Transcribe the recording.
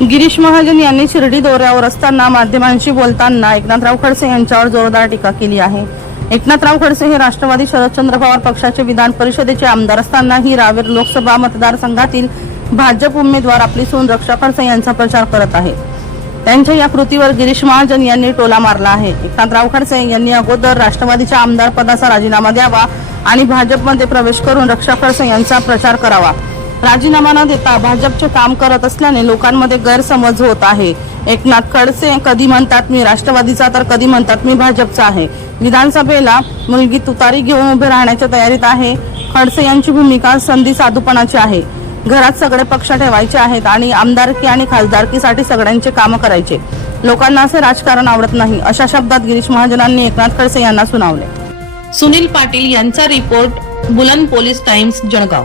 गिरीश महाजन यांनी शिर्डी दौऱ्यावर असताना माध्यमांशी बोलताना एकनाथराव खडसे यांच्यावर जोरदार टीका केली आहे. एकनाथराव खडसे हे राष्ट्रवादी शरदचंद्र पवार पक्षाचे विधान परिषदेचे आमदार असतानाही रावेर लोकसभा मतदारसंघातील भाजप उमेदवार आपली सून रक्षा खडसे यांचा प्रचार करत आहे. त्यांच्या या कृतीवर गिरीश महाजन यांनी टोला मारला आहे. एकनाथराव खडसे यांनी अगोदर राष्ट्रवादीच्या आमदार पदाचा राजीनामा द्यावा आणि भाजपमध्ये प्रवेश करून रक्षा खडसे यांचा प्रचार करावा. राजीनामा न देता भाजपचे काम करत असल्याने लोकांमध्ये गैरसमज होत आहे. एकनाथ खडसे कधी म्हणतात मी राष्ट्रवादीचा तर कधी म्हणतात मी भाजपचा आहे. विधानसभेला मुलगी तुतारी घेऊन उभे राहण्याच्या तयारीत आहे. खडसे यांची भूमिका संधी साधूपणाची आहे. घरात सगळे पक्ष ठेवायचे आहेत आणि आमदारकी आणि खासदारकीसाठी सगळ्यांचे काम करायचे. लोकांना असे राजकारण आवडत नाही अशा शब्दात गिरीश महाजनांनी एकनाथ खडसे यांना सुनावले. सुनील पाटील यांचा रिपोर्ट बुलंद पोलीस टाइम्स जळगाव.